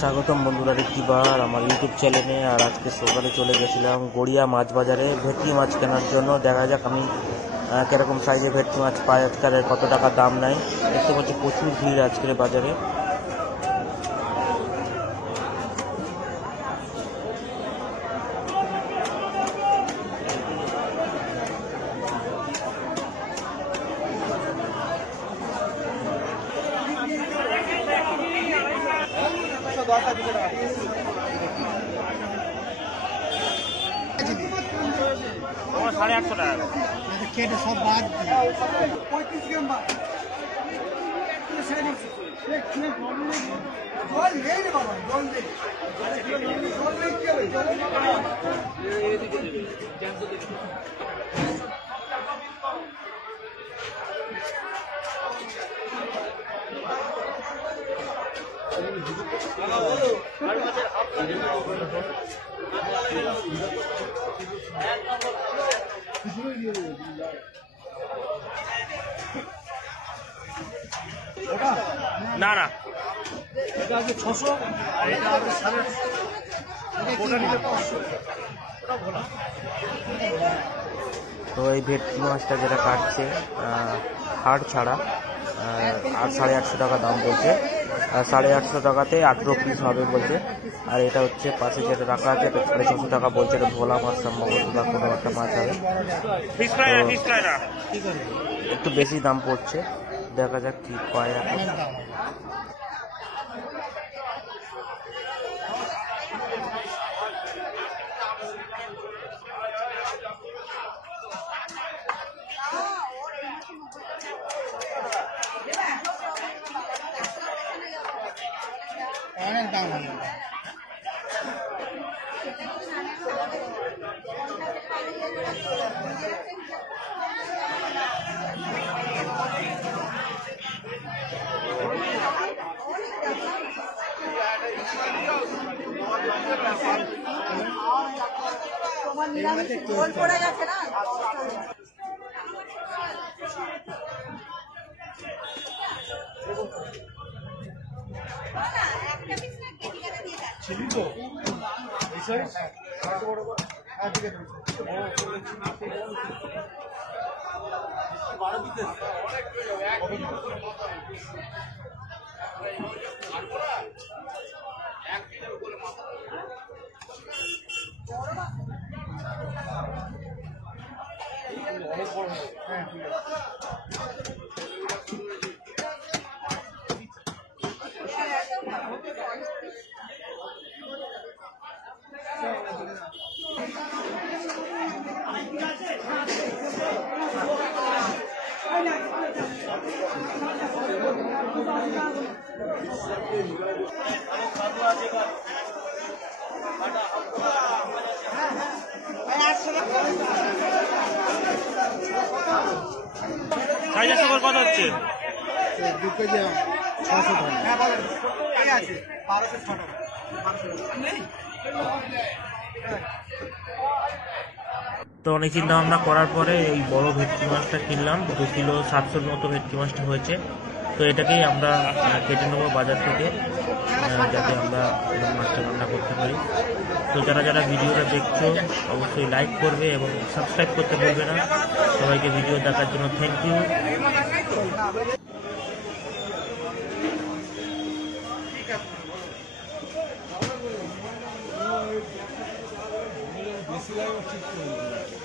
স্বাগতম বন্ধুরা আরেকটিবার আমার ইউটিউব চ্যানেলে। আর আজকে সকালে চলে গেছিলাম গড়িয়া মাছ বাজারে ভেটকি মাছ কেনার জন্য। দেখা যাক আমি কীরকম সাইজে ভেটকি মাছ পাই, আজকাল কত টাকা দাম নেয়। দেখতে পাচ্ছি প্রচুর ভিড় আজকের বাজারে। তোমার 850 টাকা কেটে সব বাদ না না এটা আছে 600 আর এটা আছে 850 ওটা নিলে 500 ওটা ভোলা। তো এই ভেটকি মাছটা যেটা কাটছে হাড় ছাড়া 850 টাকা দাম বলছে। 850 টাকাতে 18 পিস হবে বলছে। আর এটা হচ্ছে পাশে যেটা রাখা আছে এটা 650 টাকা বলছে। এটা ভোলা মাছ সম্ভবত বা কোনো একটা মাছ হবে। একটু বেশি দাম পড়ছে, দেখা যাক কি পায় এখন। অনেক দাম হলো। পড়ে গেছে না। ছিলি তো বিষয় ঠিক আছে। অনেক বড় হ্যাঁ ঠিক আছে। কত হচ্ছে? 2 কেজি 600 টাকা। হ্যাঁ বলেন এই আছে 1206 টাকা। তো অনেক চিন্তা ভাবনা করার পরে এই বড় ভেটকি মাছটা কিনলাম। 2 কিলো 700 মতো ভেটকি মাছটা হয়েছে। তো এটাকেই আমরা কেটে নেবো বাজার থেকে, যাতে আমরা মাছটা রান্না করতে পারি। তো যারা যারা ভিডিওটা দেখছো অবশ্যই লাইক করবে এবং সাবস্ক্রাইব করতে ভুলবে না। সবাইকে ভিডিও দেখার জন্য থ্যাংক ইউ। বেশি লাগে ঠিক করে